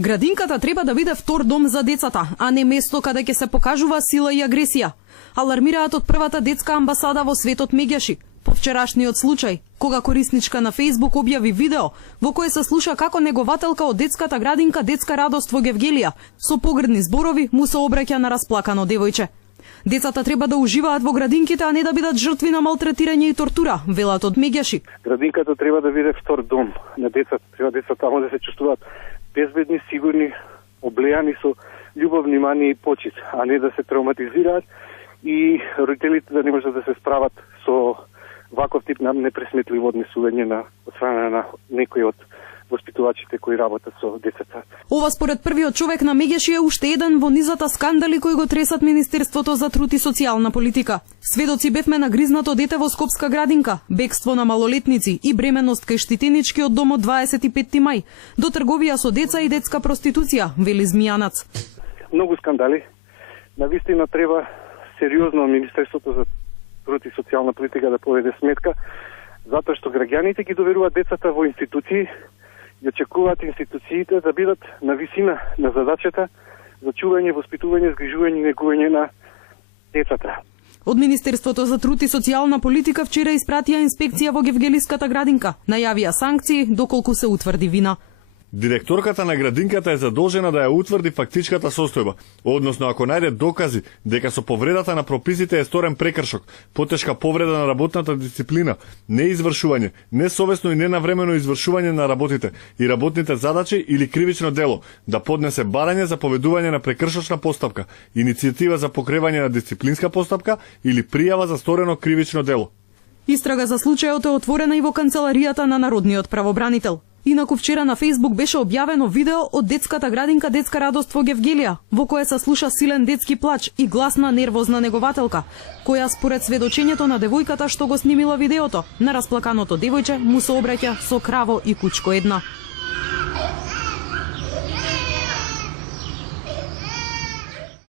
Градинката треба да биде втор дом за децата, а не место каде ќе се покажува сила и агресија. Алармираат од првата детска амбасада во светот Мегјаши. По вчерашниот случај, кога корисничка на Facebook објави видео во кое се слуша како негователка од детската градинка Детска радост во Гевгелија со погрдни зборови му се обраќа на расплакано девојче. Децата треба да уживаат во градинките, а не да бидат жртви на малтретирање и тортура, велат од Мегјаши. Градинката треба да биде втор дом на децата. Треба децата таму да се чувствуваат безбедни, сигурни, облеани со љубов, внимание и почит, а не да се травматизираат и родителите да не можат да се справат со ваков тип на непресметливо однесување на од страна на некои од воспитувачите кои работат со децата. Ова според првиот човек на Мегјаши е уште еден во низата скандали кои го тресат Министерството за труд и социјална политика. Сведоци бевме на гризнато дете во Скопска градинка, бегство на малолетници и бременност кај Штитенички од домот 25 мај, до трговија со деца и детска проституција, вели Змијанац. Многу скандали. Навистина треба сериозно Министерството за труд и социјална политика да поведе сметка, затоа што граѓаните ги доверуваат децата во институции и очекуваат институциите да бидат на висина на задачата за чување, воспитување, згрижување и негување на децата. Од Министерството за труд и социјална политика вчера испратија инспекција во Гевгелиската градинка. Најавија санкции доколку се утврди вина. Директорката на градинката е задолжена да ја утврди фактичката состојба, односно ако најде докази дека со повредата на прописите е сторен прекршок, потешка повреда на работната дисциплина, неизвршување, несовесно и ненавремено извршување на работите и работните задачи или кривично дело, да поднесе барање за поведување на прекршочна постапка, иницијатива за покревање на дисциплинска постапка или пријава за сторено кривично дело. Истрага за случајот е отворена и во канцеларијата на Народниот правобранител. Инаку вчера на Facebook беше објавено видео од детската градинка Детска радост во Гевгелија, во кое се слуша силен детски плач и гласна нервозна негователка, која според сведочењето на девојката што го снимила видеото, на расплаканото девојче му се обраќа со краво и кучко една.